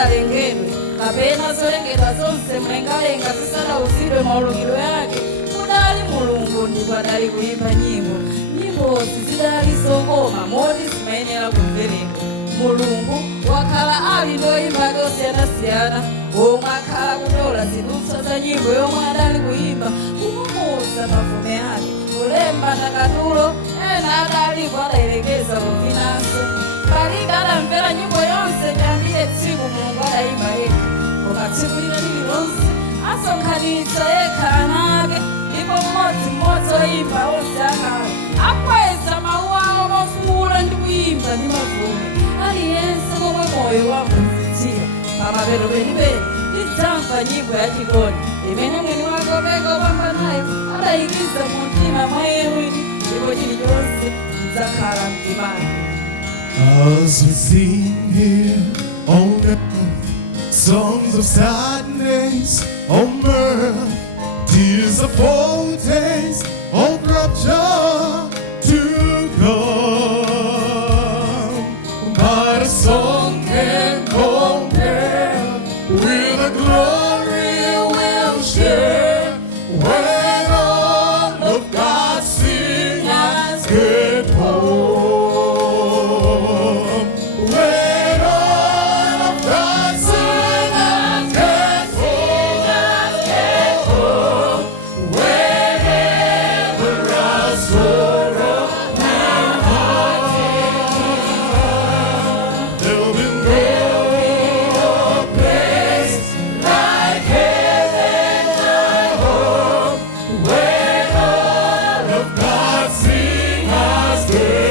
sadalengedwe kapena zolengedwa zonse mlengalenga zisanawuzidwe maulukiro yake kudali mulungu ndipo adali kuimba nyimbo zidali zokoma moti zimayenera kumveredwa mulungu wakhala ali ndoyimba tosiyanasiyana omwe akhala kutola zidutswa za nyimbo yomwe adali kuimba kumumuza mavume ake kulemba ndakatulo ena adalipo adayelekeza kuvinanso palibe adamvera nyimbo yonse ndiyambire tsiku mulungu adayimba yekha koma tsiku lina lililonse asonkhanitsa yekha ana ake ndipo mmodzi oyimba onse akhala akweza mawu awo mafuula ndi kuyimba ndi mavume aliyense komwe moyo wamvitsira pamapeto penipeni tidzamva nyimbo yachikondi imene mwini wake opeka opambanayo adayikiza mu mtima mwa iye mwini ndipo chilichonse chidzakhala mtimake. As we sing here on earth, songs of sadness on mirth, tears of foretaste of rapture to come. But a song can compare with the glory we'll share when all of God's singers get home. When all of God's singers get home. Whenever our sorrow and heart, there'll be no place like heaven our home. When all of God's singers get